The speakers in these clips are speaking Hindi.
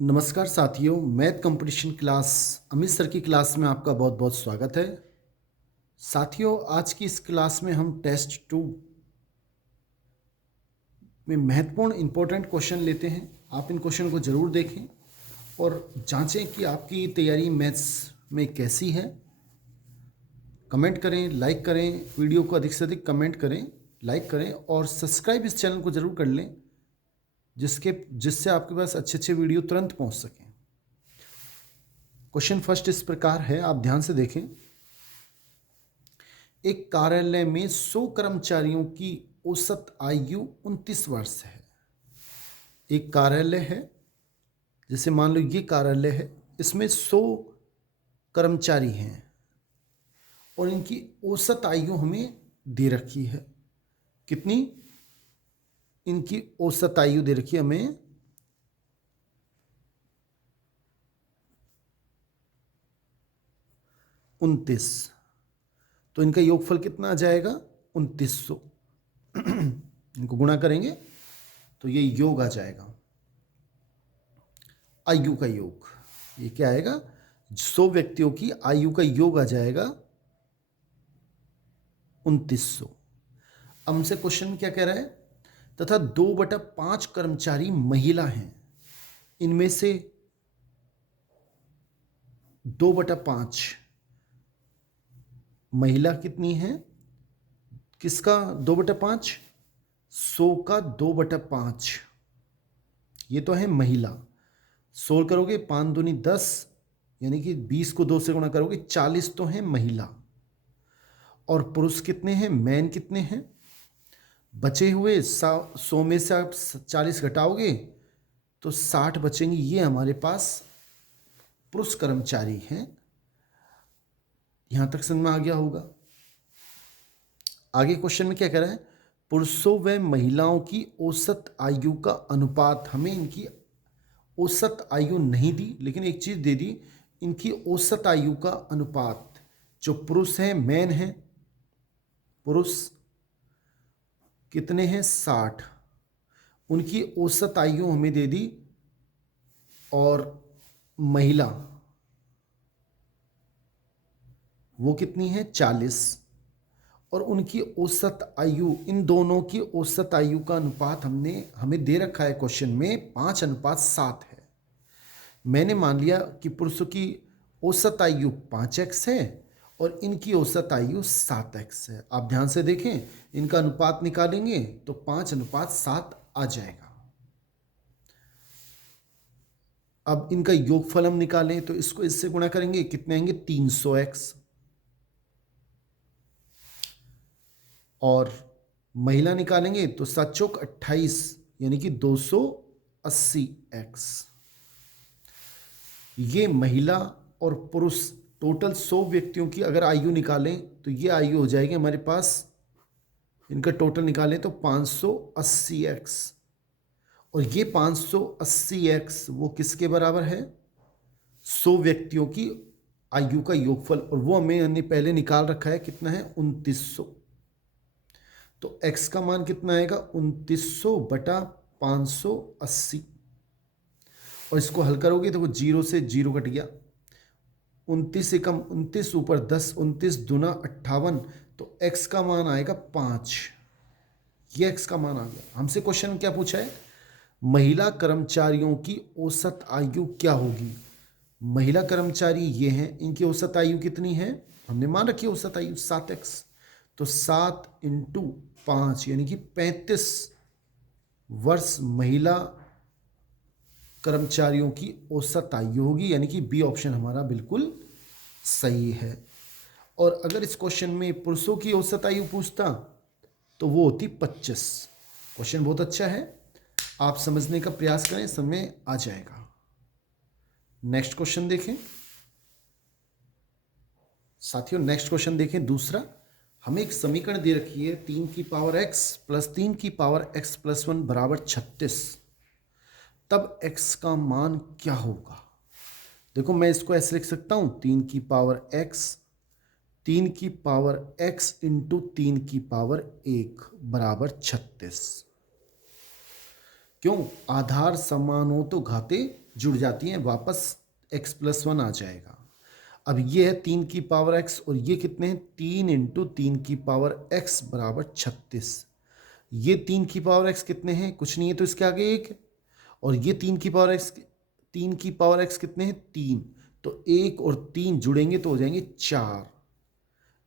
नमस्कार साथियों, math competition class Amit sir की क्लास में आपका बहुत बहुत स्वागत है। साथियों, आज की इस क्लास में हम टेस्ट 2 में महत्वपूर्ण इंपॉर्टेंट क्वेश्चन लेते हैं। आप इन क्वेश्चन को ज़रूर देखें और जांचें कि आपकी तैयारी मैथ्स में कैसी है। कमेंट करें, लाइक करें, वीडियो को अधिक से अधिक कमेंट करें, लाइक करें और सब्सक्राइब इस चैनल को ज़रूर कर लें, जिससे आपके पास अच्छे अच्छे वीडियो तुरंत पहुंच सकें। क्वेश्चन फर्स्ट इस प्रकार है, आप ध्यान से देखें। एक कार्यालय में 100 कर्मचारियों की औसत आयु 29 वर्ष है। एक कार्यालय है, जैसे मान लो ये कार्यालय है, इसमें 100 कर्मचारी हैं और इनकी औसत आयु हमें दे रखी है। कितनी? इनकी औसत आयु दे रखी है हमें 29। तो इनका योगफल कितना आ जाएगा? 2900। इनको गुणा करेंगे तो ये योग आ जाएगा, आयु का योग। ये क्या आएगा? 100 व्यक्तियों की आयु का योग आ जाएगा 2900। अब हमसे क्वेश्चन में क्या कह रहा है? तथा 2/5 कर्मचारी महिला हैं। इनमें से 2/5 महिला कितनी है? किसका 2/5? 100 का 2/5। ये तो है महिला। 16 करोगे 5 दूनी 10, यानी कि 20 को 2 से गुणा करोगे 40 तो है महिला। और पुरुष कितने हैं? मैन कितने हैं? बचे हुए 100 में से आप 40 घटाओगे तो 60 बचेंगे। ये हमारे पास पुरुष कर्मचारी हैं। यहां तक समझ में आ गया होगा। आगे क्वेश्चन में क्या कह रहा है? पुरुषों व महिलाओं की औसत आयु का अनुपात। हमें इनकी औसत आयु नहीं दी, लेकिन एक चीज दे दी, इनकी औसत आयु का अनुपात। जो पुरुष हैं, मैन हैं, पुरुष कितने हैं? 60। उनकी औसत आयु हमें दे दी। और महिला वो कितनी है? 40। और उनकी औसत आयु, इन दोनों की औसत आयु का अनुपात हमें दे रखा है क्वेश्चन में 5:7 है। मैंने मान लिया कि पुरुषों की औसत आयु 5x है और इनकी औसत आयु 7x है। आप ध्यान से देखें, इनका अनुपात निकालेंगे तो 5:7 आ जाएगा। अब इनका योगफल हम निकालें तो इसको इससे गुणा करेंगे, कितने आएंगे? 300x। और महिला निकालेंगे तो 7 चौक 28, यानी कि 280x। ये महिला और पुरुष टोटल 100 व्यक्तियों की अगर आयु निकालें तो ये आयु हो जाएगी हमारे पास, इनका टोटल निकालें तो 580x। और ये 580x वो किसके बराबर है? 100 व्यक्तियों की आयु का योगफल। और वो हमने पहले निकाल रखा है, कितना है? 2900। तो x का मान कितना आएगा? 2900 बटा 580। और इसको हल करोगे तो वो 0 से 0 कट गया। 29 एकम 29, ऊपर 10, 29 दूना 58। तो x का मान आएगा 5। ये x का मान आ गया। हमसे क्वेश्चन क्या पूछा है? महिला कर्मचारियों की औसत आयु क्या होगी? महिला कर्मचारी ये हैं, इनकी औसत आयु कितनी है? हमने मान रखी है औसत आयु 7x। तो 7 × 5 यानी कि 35 वर्ष महिला कर्मचारियों की औसत आयु होगी, यानी कि बी ऑप्शन हमारा बिल्कुल सही है। और अगर इस क्वेश्चन में पुरुषों की औसत आयु पूछता तो वो होती 25। क्वेश्चन बहुत अच्छा है, आप समझने का प्रयास करें, समय आ जाएगा। नेक्स्ट क्वेश्चन देखें साथियों, नेक्स्ट क्वेश्चन देखें दूसरा। हमें एक समीकरण दे रखी है 3 की पावर x प्लस 3 की पावर x प्लस 1 बराबर 36। तब x का मान क्या होगा? देखो, मैं इसको ऐसे लिख सकता हूं, 3 की पावर x, 3 की पावर x इंटू 3 की पावर 1 बराबर 36। क्यों? आधार समान हो तो घाते जुड़ जाती हैं, वापस x+1 आ जाएगा। अब ये है 3 की पावर x और ये कितने हैं 3 इंटू 3 की पावर x बराबर 36। ये 3 की पावर x कितने हैं, कुछ नहीं है तो इसके आगे 1 है। और ये 3 की पावर x कितने हैं 3, तो 1 और 3 जुड़ेंगे तो हो जाएंगे 4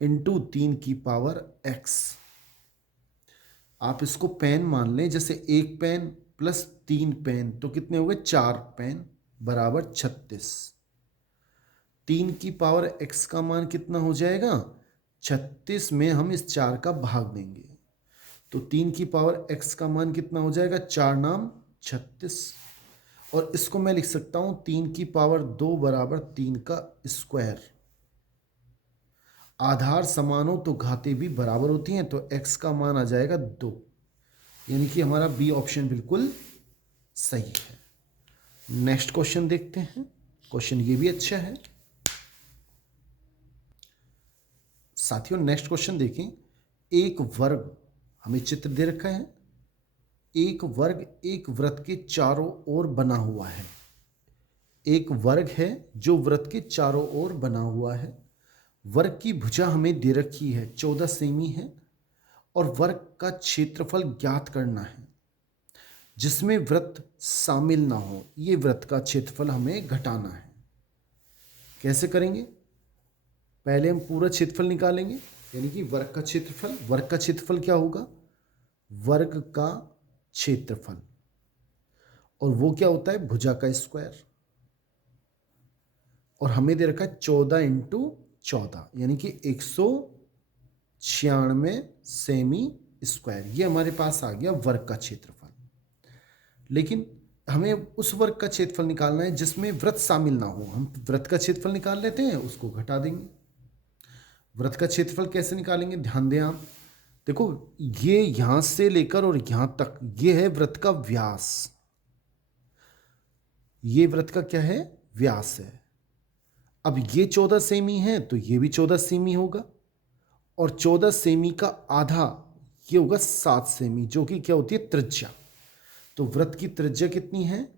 इंटू 3 की पावर x। आप इसको पेन मान लें, जैसे 1 पेन प्लस 3 पेन तो कितने हो गए 4 पेन बराबर 36। 3 की पावर x का मान कितना हो जाएगा 36 में हम इस 4 का भाग देंगे तो 3 की पावर x का मान कितना हो जाएगा 4 नाम 36। और इसको मैं लिख सकता हूं 3 की पावर 2 बराबर 3 का स्क्वायर। आधार समान हो तो घातें भी बराबर होती हैं, तो x का मान आ जाएगा 2, यानी कि हमारा बी ऑप्शन बिल्कुल सही है। नेक्स्ट क्वेश्चन देखते हैं। क्वेश्चन ये भी अच्छा है साथियों। नेक्स्ट क्वेश्चन देखें। एक वर्ग, हमें चित्र दे रखा है, एक वर्ग एक वृत्त के चारों ओर बना हुआ है। एक वर्ग है जो वृत्त के चारों ओर बना हुआ है। वर्ग की भुजा हमें दे रखी है 14 सेमी है और वर्ग का क्षेत्रफल ज्ञात करना है जिसमें वृत्त शामिल ना हो। ये वृत्त का क्षेत्रफल हमें घटाना है। कैसे करेंगे, पहले हम पूरा क्षेत्रफल निकालेंगे, यानी कि वर्ग का क्षेत्रफल। वर्ग का क्षेत्रफल क्या होगा, वर्ग का क्षेत्रफल, और वो क्या होता है भुजा का स्क्वायर। और हमें दे रखा है 14 इंटू 14 यानी कि 196 सेमी स्क्वायर। ये हमारे पास आ गया वर्ग का क्षेत्रफल। लेकिन हमें उस वर्ग का क्षेत्रफल निकालना है जिसमें वृत्त शामिल ना हो। हम वृत्त का क्षेत्रफल निकाल लेते हैं, उसको घटा देंगे। वृत्त का क्षेत्रफल कैसे निकालेंगे, ध्यान दें आप। देखो ये यहां से लेकर और यहां तक ये है वृत्त का व्यास। ये वृत्त का क्या है, व्यास है। अब ये 14 सेमी है तो ये भी 14 सेमी होगा, और 14 सेमी का आधा ये होगा 7 सेमी, जो कि क्या होती है त्रिज्या। तो वृत्त की त्रिज्या कितनी है,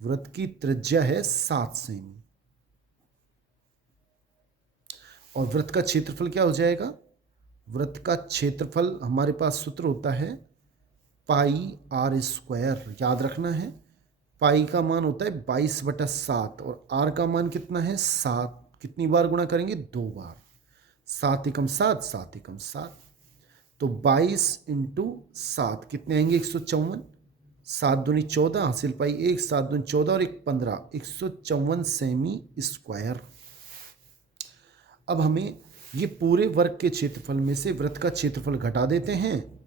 वृत्त की त्रिज्या है 7 सेमी। और वृत्त का क्षेत्रफल क्या हो जाएगा, वृत्त का क्षेत्रफल हमारे पास सूत्र होता है पाई आर स्क्वायर। याद रखना है, पाई का मान होता है 22/7 और आर का मान कितना है 7। कितनी बार गुणा करेंगे, 2 बार। 7 एकम 7, 7 एकम 7, तो 22 इंटू 7 कितने आएंगे 154। 7 दूनी 14, हासिल पाई 1, 7 दूनी 14 और 1 15, 154 सेमी स्क्वायर। अब हमें ये पूरे वर्ग के क्षेत्रफल में से वृत्त का क्षेत्रफल घटा देते हैं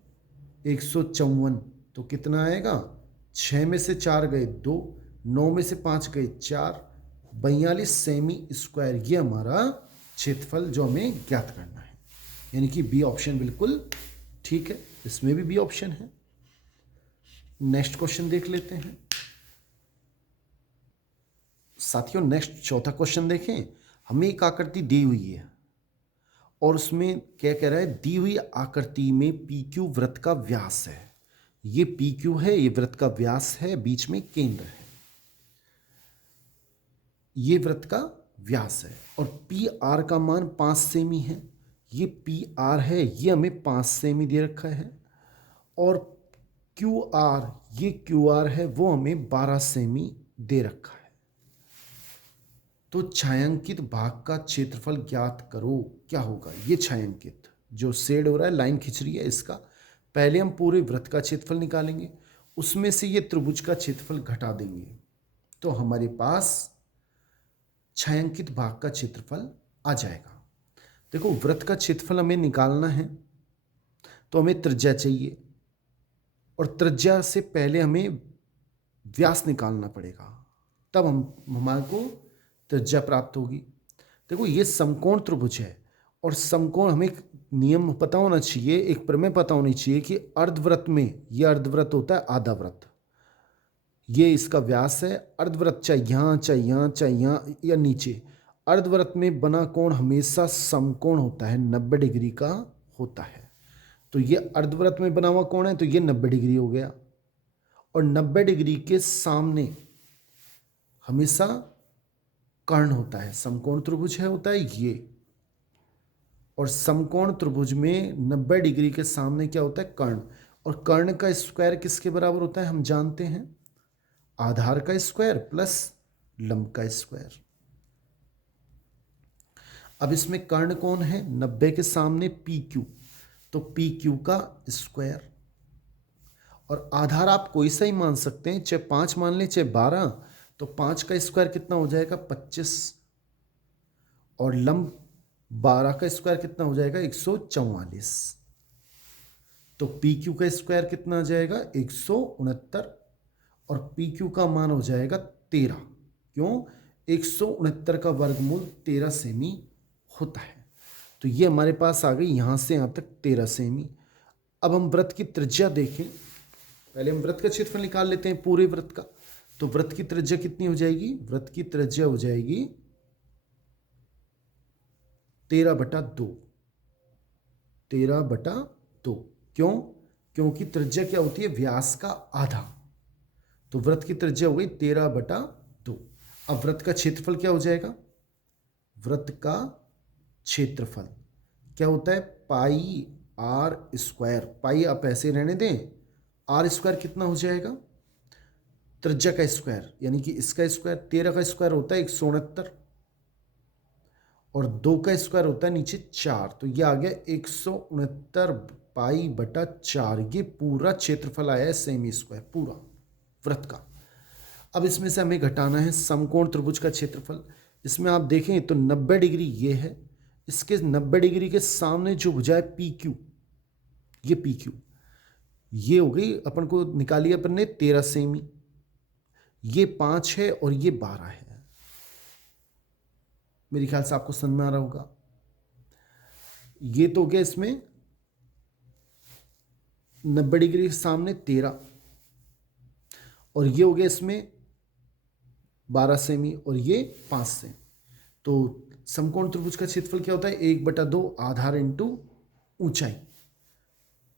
154, तो कितना आएगा 6 में से 4 गए 2, 9 में से 5 गए 4, 42 सेमी स्क्वायर। ये हमारा क्षेत्रफल जो हमें ज्ञात करना है, यानी कि बी ऑप्शन बिल्कुल ठीक है। इसमें भी बी ऑप्शन है। नेक्स्ट क्वेश्चन देख लेते हैं साथियों। नेक्स्ट चौथा क्वेश्चन देखें। हमें एक आकृति दी हुई है और उसमें क्या कह रहा है, दी हुई आकृति में पी क्यू वृत्त का व्यास है। ये पी क्यू है, ये वृत्त का व्यास है, बीच में केंद्र है, ये वृत्त का व्यास है। और पी आर का मान 5 सेमी है। ये पी आर है, ये हमें 5 सेमी दे रखा है। और क्यू आर, ये क्यू आर है, वो हमें 12 सेमी दे रखा है। तो छायांकित भाग का क्षेत्रफल ज्ञात करो। क्या होगा, ये छायांकित जो शेड हो रहा है, लाइन खिंच रही है, इसका पहले हम पूरे वृत्त का क्षेत्रफल निकालेंगे, उसमें से ये त्रिभुज का क्षेत्रफल घटा देंगे, तो हमारे पास छायांकित भाग का क्षेत्रफल आ जाएगा। देखो वृत्त का क्षेत्रफल हमें निकालना है तो हमें त्रिज्या चाहिए, और त्रिज्या से पहले हमें व्यास निकालना पड़ेगा, तब हमारे को त्रिज्या प्राप्त होगी। देखो ये समकोण त्रिभुज है, और समकोण हमें एक नियम पता होना चाहिए, एक प्रमेय पता होनी चाहिए कि अर्धवृत्त में, ये अर्धवृत्त होता है आधा वृत्त, ये इसका व्यास है। अर्धवृत्त चाहे यहाँ चाहे यहाँ चाहे यहाँ या नीचे, अर्धवृत्त में बना कोण हमेशा समकोण होता है, 90 डिग्री का होता है। तो ये अर्धवृत्त में बना हुआ कोण है, तो ये 90 डिग्री हो गया। और 90 डिग्री के सामने हमेशा कर्ण होता है। समकोण त्रिभुज है होता है ये, और समकोण त्रिभुज में 90 डिग्री के सामने क्या होता है? कर्ण। और कर्ण का स्क्वायर किसके बराबर होता है? हम जानते हैं, आधार का स्क्वायर प्लस लंब का स्क्वायर। अब इसमें कर्ण कौन है? 90 के सामने पी क्यू, तो पी क्यू का स्क्वायर। और आधार आप कोई सा ही मान सकते हैं, चाहे 5 मान लें चाहे 12, तो 5 का स्क्वायर कितना हो जाएगा? 25। और लंब 12 का स्क्वायर कितना हो जाएगा? 144। तो पी क्यू का स्क्वायर कितना आ जाएगा? 169। और पी क्यू का मान हो जाएगा 13। क्यों? 169 का वर्गमूल 13 सेमी होता है। तो ये हमारे पास आ गई यहां से यहां तक 13 सेमी। अब हम वृत्त की त्रिज्या देखें। पहले हम वृत्त का क्षेत्रफल निकाल लेते हैं पूरे वृत्त का। तो वृत्त की त्रिज्या कितनी हो जाएगी? वृत्त की त्रिज्या हो जाएगी 13/2। 13/2। क्यों? क्योंकि त्रिज्या क्या होती है? व्यास का आधा। तो वृत्त की त्रिज्या हो गई 13/2। अब वृत्त का क्षेत्रफल क्या हो जाएगा? वृत्त का क्षेत्रफल क्या होता है? पाई आर स्क्वायर। पाई आप ऐसे रहने दें, आर स्क्वायर कितना हो जाएगा? त्रिज्या का स्क्वायर, यानी कि इसका स्क्वायर। 13 का स्क्वायर होता है 169, और 2 का स्क्वायर होता है नीचे 4, तो ये आ गया 169 पाई/4। ये पूरा क्षेत्रफल आया है सेमी स्क्वायर, पूरा वृत्त का। अब इसमें से हमें घटाना है समकोण त्रिभुज का क्षेत्रफल। इसमें आप देखें तो 90 डिग्री ये है, इसके 90 डिग्री के सामने जो भुजा है पी क्यू, ये पी क्यू, ये हो गई अपन को निकाली अपन ने 13 सेमी। ये 5 है और ये 12 है। मेरे ख्याल से आपको समझ में आ रहा होगा। ये तो हो गया इसमें 90 डिग्री के सामने 13, और ये हो गया इसमें 12 सेमी, और ये 5 से। तो समकोण त्रिभुज का क्षेत्रफल क्या होता है? 1/2 आधार इंटू ऊंचाई।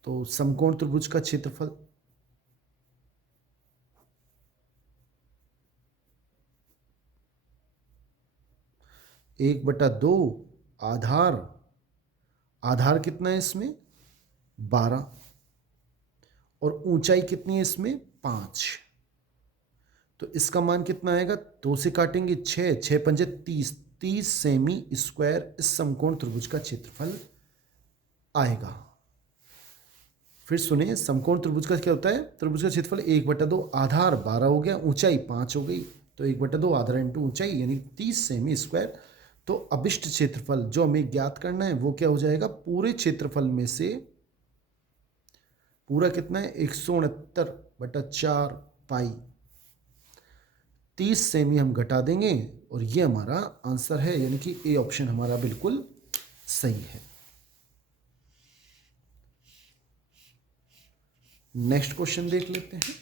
तो समकोण त्रिभुज का क्षेत्रफल एक बटा दो आधार, आधार कितना है इसमें? 12, और ऊंचाई कितनी है इसमें? 5। तो इसका मान कितना आएगा? 2 से काटेंगे 6, 6 पंजे 30, 30 सेमी स्क्वायर इस समकोण त्रिभुज का क्षेत्रफल आएगा। फिर सुनिए, समकोण त्रिभुज का क्या होता है? त्रिभुज का क्षेत्रफल 1/2 आधार 12 हो गया, ऊंचाई 5 हो गई, तो 1/2 आधार इंटू ऊंचाई यानी 30 सेमी स्क्वायर। तो अभिष्ट क्षेत्रफल जो हमें ज्ञात करना है वो क्या हो जाएगा? पूरे क्षेत्रफल में से पूरा कितना है? 169/4 पाई। 30 सेमी हम घटा देंगे और ये हमारा आंसर है, यानी कि ए ऑप्शन हमारा बिल्कुल सही है। नेक्स्ट क्वेश्चन देख लेते हैं।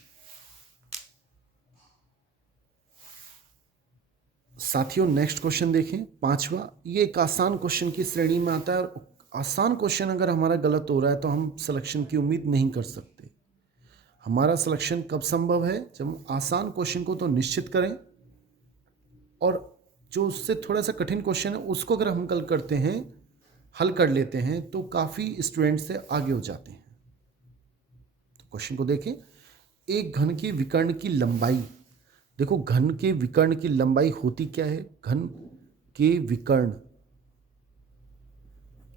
साथियों नेक्स्ट क्वेश्चन देखें, 5वां। ये एक आसान क्वेश्चन की श्रेणी में आता है, और आसान क्वेश्चन अगर हमारा गलत हो रहा है तो हम सिलेक्शन की उम्मीद नहीं कर सकते। हमारा सिलेक्शन कब संभव है? जब हम आसान क्वेश्चन को तो निश्चित करें, और जो उससे थोड़ा सा कठिन क्वेश्चन है उसको अगर हम कल करते हैं, हल कर लेते हैं, तो काफ़ी स्टूडेंट से आगे हो जाते हैं। तो क्वेश्चन को देखें। एक घन के विकर्ण की लंबाई, देखो घन के विकर्ण की लंबाई होती क्या है? घन के विकर्ण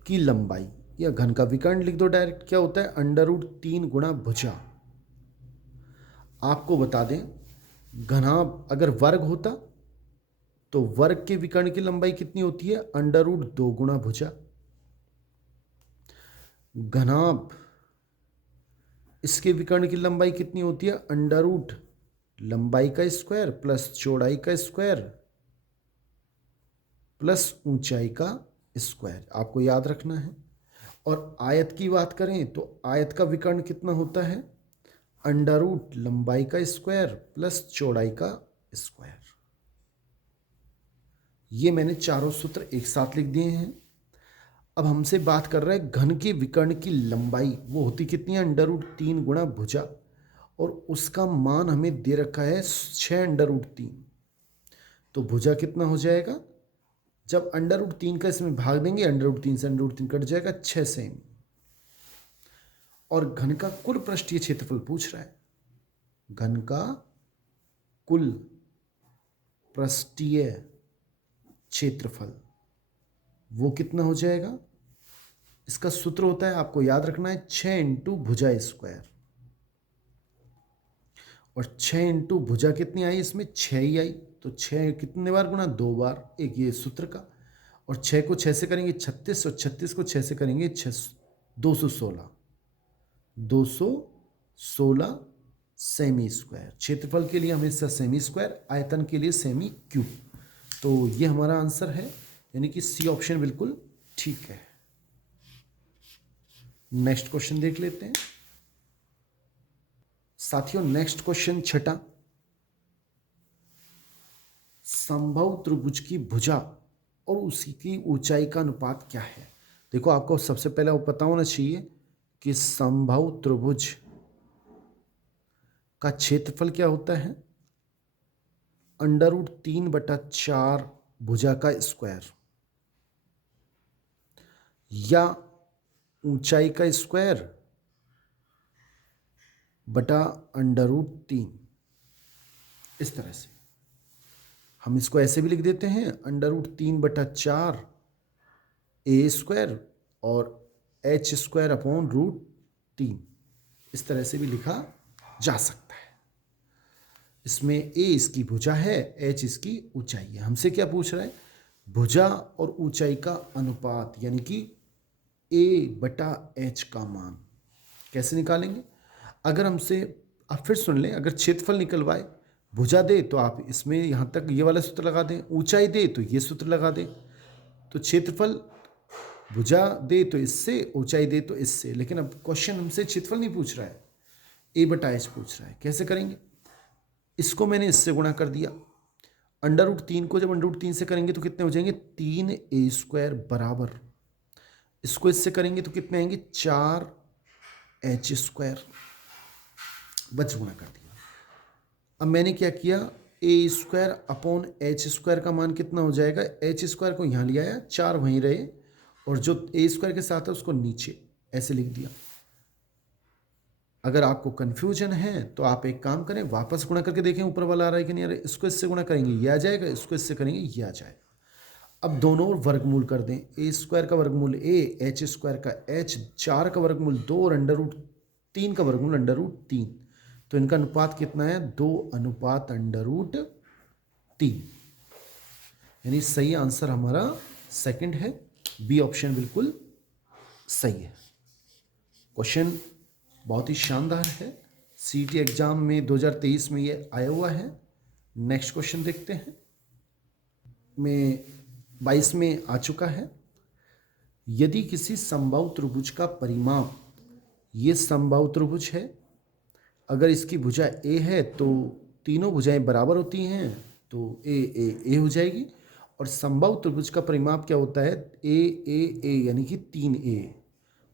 की लंबाई, या घन का विकर्ण लिख दो डायरेक्ट, क्या होता है? √3 गुणा भुजा। आपको बता दें, घना अगर वर्ग होता तो वर्ग के विकर्ण की लंबाई कितनी होती है? √2 गुणा भुजा। घनाभ इसके विकर्ण की लंबाई कितनी होती है? √ लंबाई का स्क्वायर प्लस चौड़ाई का स्क्वायर प्लस ऊंचाई का स्क्वायर, आपको याद रखना है। और आयत की बात करें तो आयत का विकर्ण कितना होता है? √ लंबाई का स्क्वायर प्लस चौड़ाई का स्क्वायर। ये मैंने चारों सूत्र एक साथ लिख दिए हैं। अब हमसे बात कर रहा है घन के विकर्ण की लंबाई, वो होती कितनी है? √3 गुणा भुजा, और उसका मान हमें दे रखा है 6 √3। तो भुजा कितना हो जाएगा, जब √3 का इसमें भाग देंगे, √3 से √3 कट जाएगा, 6 सेमी। और घन का कुल पृष्ठीय क्षेत्रफल पूछ रहा है। घन का कुल पृष्ठीय क्षेत्रफल वो कितना हो जाएगा, इसका सूत्र होता है, आपको याद रखना है, 6 इंटू भुजा स्क्वायर। और 6 इंटू भुजा कितनी आई, इसमें 6 ही आई, तो 6 कितने बार गुना, 2 बार, एक ये सूत्र का। और 6 को 6 से करेंगे 36, और 36 को 6 से करेंगे 216, 216 सेमी स्क्वायर। क्षेत्रफल के लिए हमेशा सेमी स्क्वायर, आयतन के लिए सेमी क्यूब। तो ये हमारा आंसर है, यानी कि सी ऑप्शन बिल्कुल ठीक है। नेक्स्ट क्वेश्चन देख लेते हैं साथियों। नेक्स्ट क्वेश्चन छठा, संभव त्रिभुज की भुजा और उसकी ऊंचाई का अनुपात क्या है। देखो, आपको सबसे पहले वो पता होना चाहिए कि संभव त्रिभुज का क्षेत्रफल क्या होता है, √3/4 भुजा का स्क्वायर, या ऊंचाई का स्क्वायर बटा √3। इस तरह से हम इसको ऐसे भी लिख देते हैं, √3/4 a स्क्वायर और h²/√3। इस तरह से भी लिखा जा सकता है। इसमें a इसकी भुजा है, h इसकी ऊंचाई है। हमसे क्या पूछ रहा है, भुजा और ऊंचाई का अनुपात, यानी कि a/h का मान कैसे निकालेंगे। अगर हमसे, आप फिर सुन लें, अगर क्षेत्रफल निकलवाए, भुजा दे तो आप इसमें यहाँ तक ये वाला सूत्र लगा दें, ऊंचाई दे तो ये सूत्र लगा दें। तो क्षेत्रफल भुजा दे तो इससे, ऊंचाई दे तो इससे। लेकिन अब क्वेश्चन हमसे क्षेत्रफल नहीं पूछ रहा है, a/h पूछ रहा है। कैसे करेंगे, इसको मैंने इससे गुणा कर दिया। √3 को जब √3 से करेंगे तो कितने हो जाएंगे, 3a² बराबर, इसको इससे करेंगे तो कितने आएंगे, 4h²। बस गुणा कर दिया। अब मैंने क्या किया, a²/h² का मान कितना हो जाएगा, h² को यहाँ ले आया, 4 वहीं रहे, और जो a² के साथ है उसको नीचे ऐसे लिख दिया। अगर आपको कंफ्यूजन है तो आप एक काम करें, वापस गुणा करके देखें ऊपर वाला आ रहा है कि नहीं आ रहा है। इसको इससे गुणा करेंगे ये आ जाएगा, इसको इससे करेंगे ये आ जाएगा। अब दोनों ओर वर्गमूल कर दें, a² का वर्गमूल a, h² का h, 4 का वर्गमूल 2 और √3 का वर्गमूल √3। तो इनका अनुपात कितना है, 2/√3। यानी सही आंसर हमारा सेकंड है, बी ऑप्शन बिल्कुल सही है। क्वेश्चन बहुत ही शानदार है, सीटी एग्जाम में 2023 में ये आया हुआ है। नेक्स्ट क्वेश्चन देखते हैं, में 22 में आ चुका है। यदि किसी समबाहु त्रिभुज का परिमाप, ये समबाहु त्रिभुज है, अगर इसकी भुजा a है तो तीनों भुजाएं बराबर होती हैं, तो a हो जाएगी। और समबाहु त्रिभुज का परिमाप क्या होता है, a यानी कि 3a।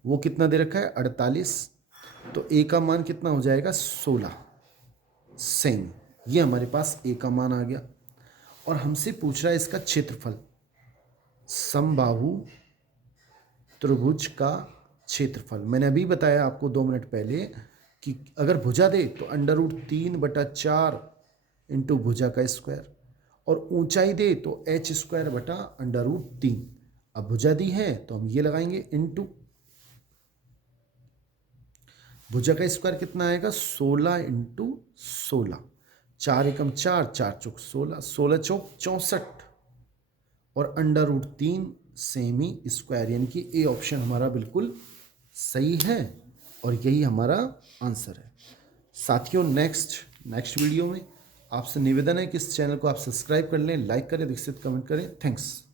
वो कितना दे रखा है, 48। तो a का मान कितना हो जाएगा, 16 सेमी। ये हमारे पास a का मान आ गया। और हमसे पूछ रहा है इसका क्षेत्रफल, समबाहु त्रिभुज का क्षेत्रफल। मैंने अभी बताया आपको 2 मिनट पहले कि अगर भुजा दे तो √3/4 इंटू भुजा का स्क्वायर, और ऊंचाई दे तो h²/√3। अब भुजा दी है तो हम ये लगाएंगे, इंटू भुजा का स्क्वायर कितना आएगा, 16 इंटू 16, 4 एकम 4, 4 चौक 16, 16 चौक 64, और √3 सेमी स्क्वायर। यानी कि ए ऑप्शन हमारा बिल्कुल सही है और यही हमारा आंसर है। साथियों, नेक्स्ट वीडियो में आपसे निवेदन है कि इस चैनल को आप सब्सक्राइब कर लें, लाइक करें, विकसित कमेंट करें। थैंक्स।